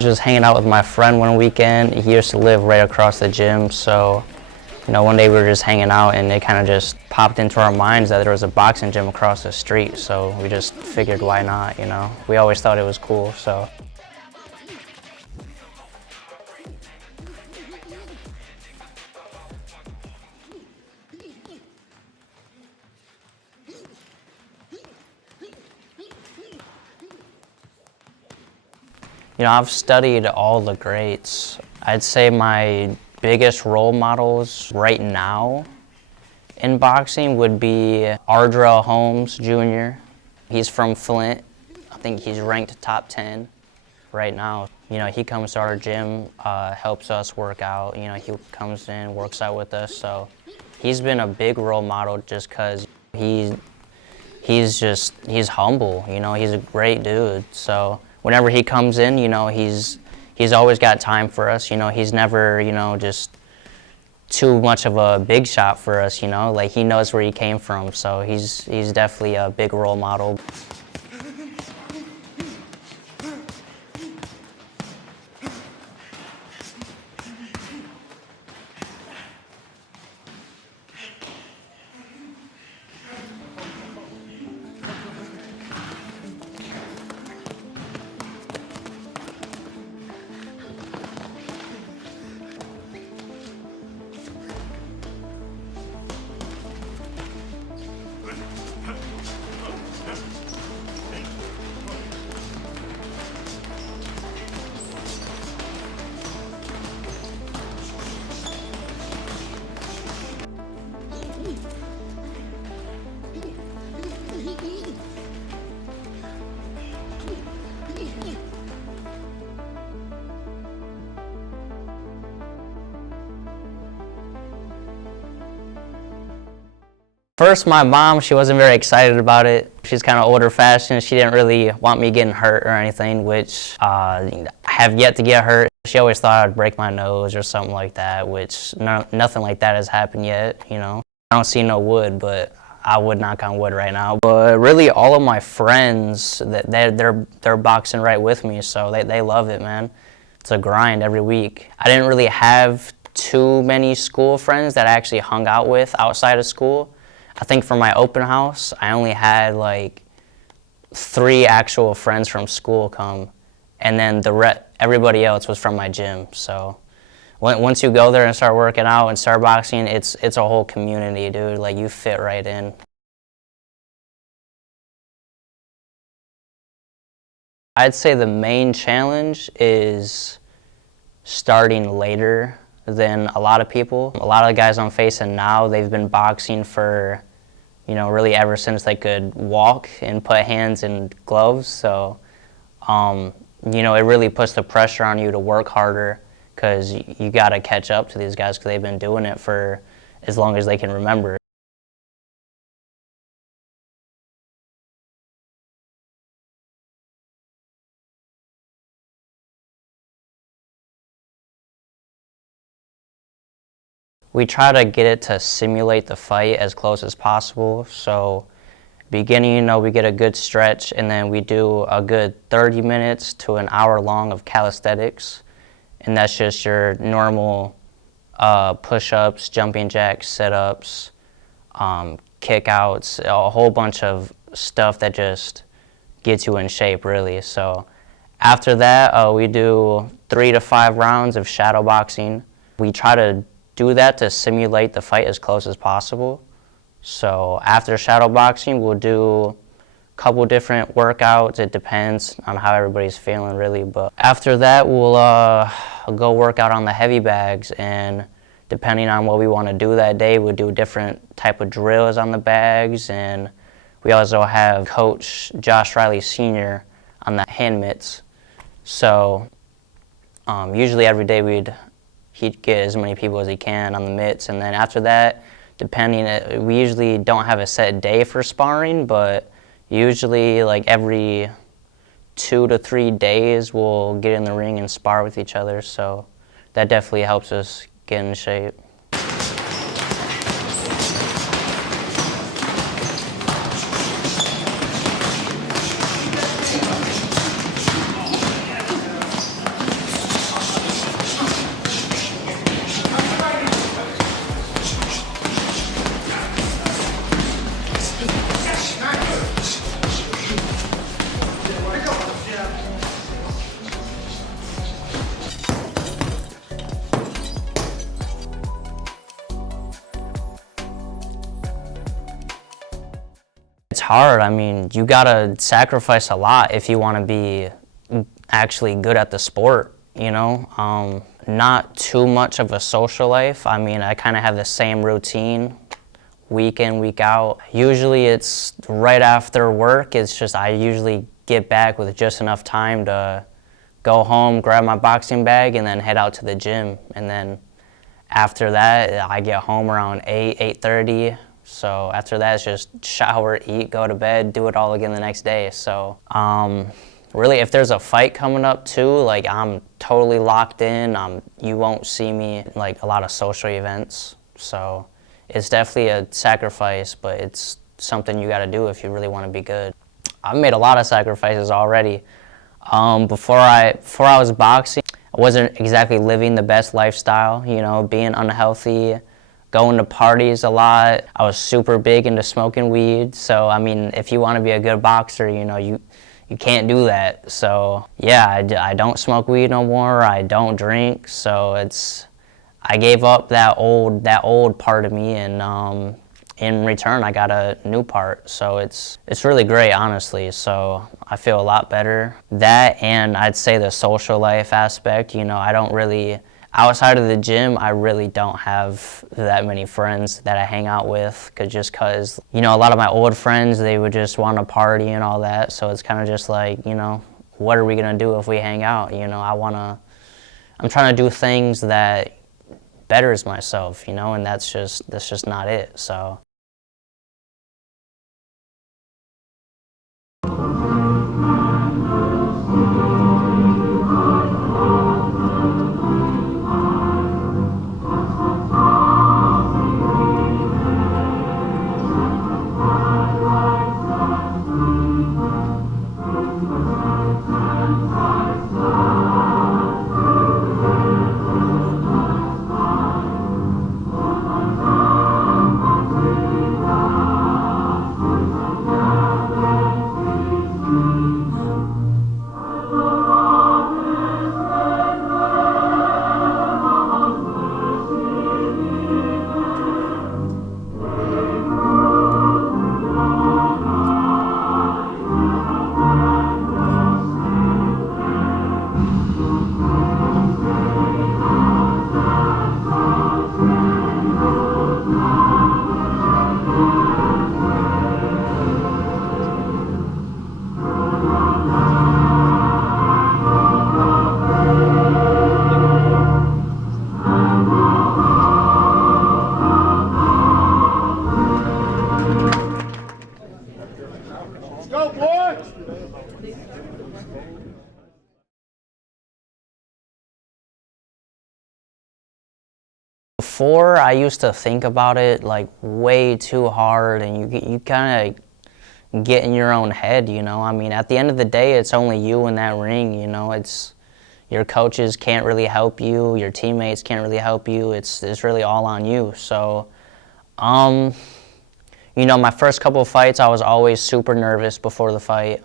Just hanging out with my friend one weekend. He used to live right across the gym, so one day we were just hanging out and it kind of just popped into our minds that there was a boxing gym across the street, so we just figured why not, We always thought it was cool, so. I've studied all the greats. I'd say my biggest role models right now in boxing would be Ardrell Holmes Jr. He's from Flint. I think he's ranked top 10 right now. He comes to our gym, helps us work out. He comes in, works out with us. So he's been a big role model just because he's humble. He's a great dude. So whenever he comes in, he's always got time for us. He's never, just too much of a big shot for us. Like he knows where he came from. So he's definitely a big role model. First, my mom, she wasn't very excited about it. She's kind of older fashioned. She didn't really want me getting hurt or anything, which I have yet to get hurt. She always thought I'd break my nose or something like that, which nothing like that has happened yet, I don't see no wood, but I would knock on wood right now. But really, all of my friends, they're boxing right with me, so they love it, man. It's a grind every week. I didn't really have too many school friends that I actually hung out with outside of school. I think for my open house, I only had like 3 actual friends from school come, and then everybody else was from my gym. So once you go there and start working out and start boxing, it's a whole community, dude. Like you fit right in. I'd say the main challenge is starting later than a lot of people. A lot of the guys I'm facing now, they've been boxing for, really ever since they could walk and put hands in gloves. So, it really puts the pressure on you to work harder because you got to catch up to these guys because they've been doing it for as long as they can remember. We try to get it to simulate the fight as close as possible. So beginning, we get a good stretch, and then we do a good 30 minutes to an hour long of calisthenics. And that's just your normal push-ups, jumping jacks, sit-ups, kick-outs, a whole bunch of stuff that just gets you in shape, really. So after that, we do 3 to 5 rounds of shadow boxing. We try to do that to simulate the fight as close as possible. So after shadow boxing, we'll do a couple different workouts. It depends on how everybody's feeling, really. But after that, we'll go work out on the heavy bags, and depending on what we want to do that day, we'll do different type of drills on the bags. And we also have Coach Josh Riley Sr. on the hand mitts. So usually every day he'd get as many people as he can on the mitts, and then after that, we usually don't have a set day for sparring, but usually like every 2 to 3 days we'll get in the ring and spar with each other, so that definitely helps us get in shape. hard. I mean, you gotta sacrifice a lot if you want to be actually good at the sport, you know? Not too much of a social life. I mean, I kind of have the same routine week in, week out. Usually it's right after work. It's just I usually get back with just enough time to go home, grab my boxing bag, and then head out to the gym. And then after that, I get home around 8:30. So after that, it's just shower, eat, go to bed, do it all again the next day. So really, if there's a fight coming up too, like I'm totally locked in. You won't see me like a lot of social events. So it's definitely a sacrifice, but it's something you got to do if you really want to be good. I've made a lot of sacrifices already. Before I was boxing, I wasn't exactly living the best lifestyle, you know, being unhealthy, going to parties a lot. I was super big into smoking weed. So, I mean, if you want to be a good boxer, you know, you can't do that. So, yeah, I don't smoke weed no more. I don't drink. So I gave up that old part of me, and in return, I got a new part. So it's really great, honestly. So I feel a lot better. That, and I'd say the social life aspect. You know, I don't really, outside of the gym, I really don't have that many friends that I hang out with. Cause you know, a lot of my old friends, they would just want to party and all that. So it's kind of just like, you know, what are we gonna do if we hang out? You know, I'm trying to do things that betters myself, you know, and that's just not it. So. Before, I used to think about it like way too hard, and you kind of get in your own head, you know. I mean, at the end of the day, it's only you in that ring, you know. It's your coaches can't really help you, your teammates can't really help you. It's really all on you. So, you know, my first couple of fights, I was always super nervous before the fight.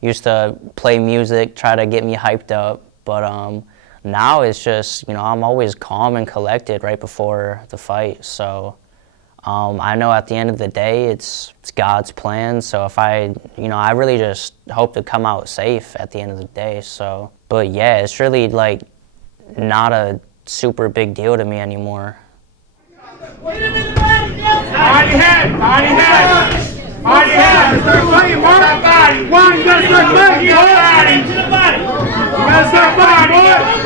Used to play music, try to get me hyped up, but now it's just, you know, I'm always calm and collected right before the fight. So I know at the end of the day, it's God's plan. So if you know, I really just hope to come out safe at the end of the day. So, but yeah, it's really like not a super big deal to me anymore. Body head, body head, body head. Start fighting, Mark. Body. One, you gotta start fighting, boy. Body. To the body. You gotta start fighting, boy.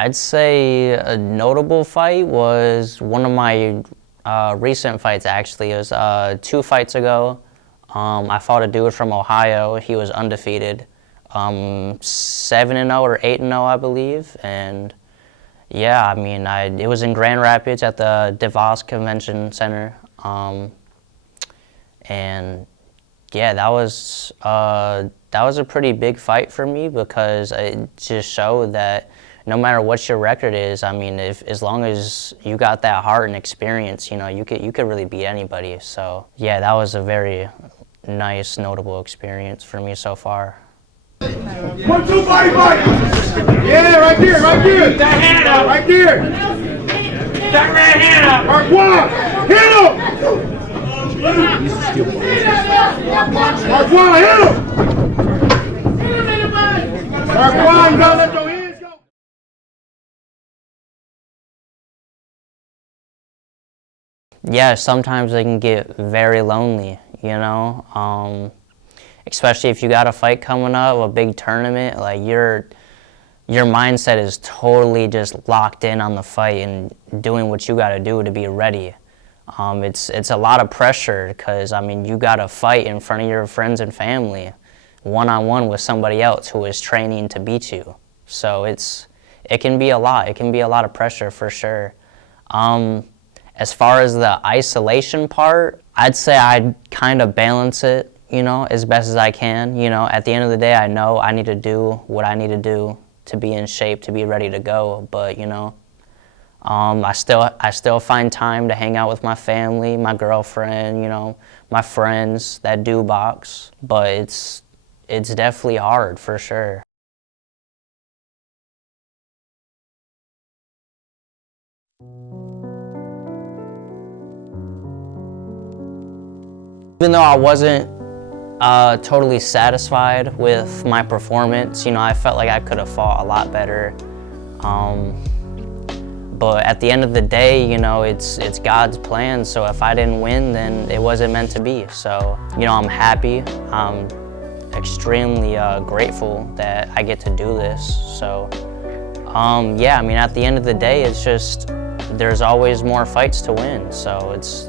I'd say a notable fight was one of my recent fights, actually. It was 2 fights ago. I fought a dude from Ohio. He was undefeated. 7-0 or 8-0, I believe. And yeah, I mean, it was in Grand Rapids at the DeVos Convention Center. And yeah, that was a pretty big fight for me, because it just showed that no matter what your record is, I mean, as long as you got that heart and experience, you know, you could really beat anybody. So yeah, that was a very nice, notable experience for me so far. 1, 2, body fight. Yeah, right there, right there. That hand up. Right there. That right hand up. Mark 1. Hit him. Mark 1, hit him. Mark 1, don't let your hands go. Yeah, sometimes it can get very lonely, you know? Especially if you got a fight coming up, a big tournament, like your mindset is totally just locked in on the fight and doing what you got to do to be ready. It's a lot of pressure because, I mean, you got to fight in front of your friends and family, one-on-one with somebody else who is training to beat you. So it can be a lot. It can be a lot of pressure for sure. As far as the isolation part, I'd say I'd kind of balance it, you know, as best as I can. You know, at the end of the day, I know I need to do what I need to do to be in shape, to be ready to go. But, you know, I still find time to hang out with my family, my girlfriend, you know, my friends that do box. But it's definitely hard for sure. Even though I wasn't totally satisfied with my performance, you know, I felt like I could have fought a lot better. But at the end of the day, you know, it's God's plan. So if I didn't win, then it wasn't meant to be. So, you know, I'm happy. I'm extremely grateful that I get to do this. So, yeah, I mean, at the end of the day, it's just there's always more fights to win. So it's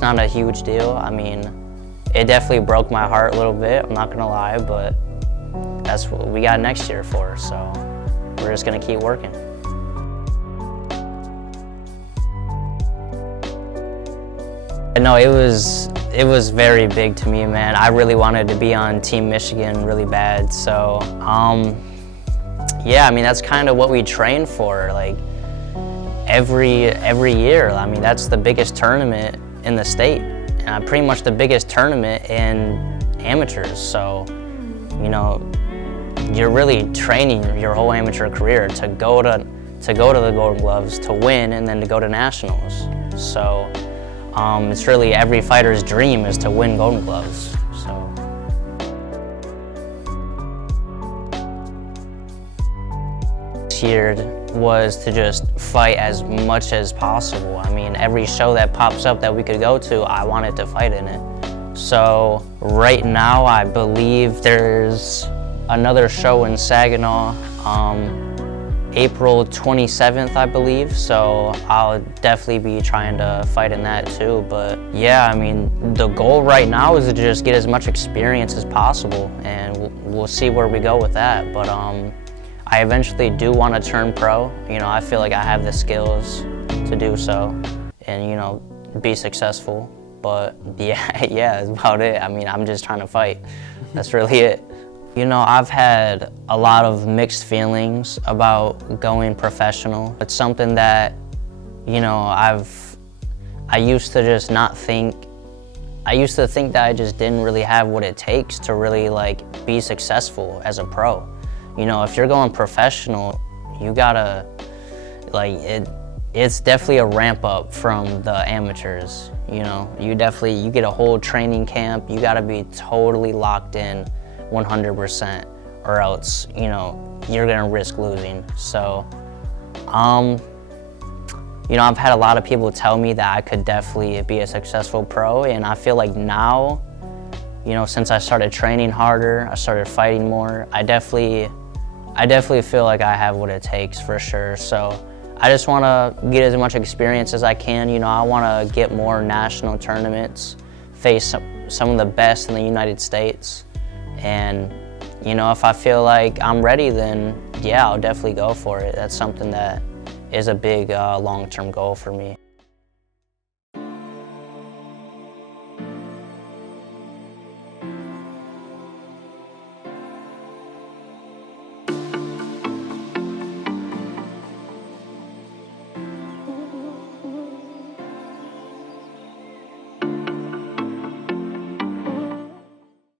not a huge deal. I mean, it definitely broke my heart a little bit, I'm not gonna lie, but that's what we got next year for, so we're just gonna keep working. No, it was very big to me, man. I really wanted to be on Team Michigan really bad, so yeah, I mean, that's kind of what we train for, like every year. I mean, that's the biggest tournament in the state. Pretty much the biggest tournament in amateurs, so you know you're really training your whole amateur career to go to the Golden Gloves, to win, and then to go to nationals. So it's really every fighter's dream is to win Golden Gloves. So. This year was to just fight as much as possible. I mean, every show that pops up that we could go to, I wanted to fight in it. So right now, I believe there's another show in Saginaw, April 27th, I believe. So I'll definitely be trying to fight in that too. But yeah, I mean, the goal right now is to just get as much experience as possible, and we'll see where we go with that. But I eventually do want to turn pro. You know, I feel like I have the skills to do so and, you know, be successful. But yeah, that's about it. I mean, I'm just trying to fight. That's really it. You know, I've had a lot of mixed feelings about going professional. It's something that, you know, I used to just not think, I used to think that I just didn't really have what it takes to really like be successful as a pro. You know, if you're going professional, you gotta, like, it's definitely a ramp up from the amateurs. You know, you get a whole training camp. You gotta be totally locked in 100%, or else, you know, you're gonna risk losing. So, you know, I've had a lot of people tell me that I could definitely be a successful pro, and I feel like now, you know, since I started training harder, I started fighting more, I definitely feel like I have what it takes for sure. So I just want to get as much experience as I can. You know, I want to get more national tournaments, face some of the best in the United States. And, you know, if I feel like I'm ready, then yeah, I'll definitely go for it. That's something that is a big long-term goal for me.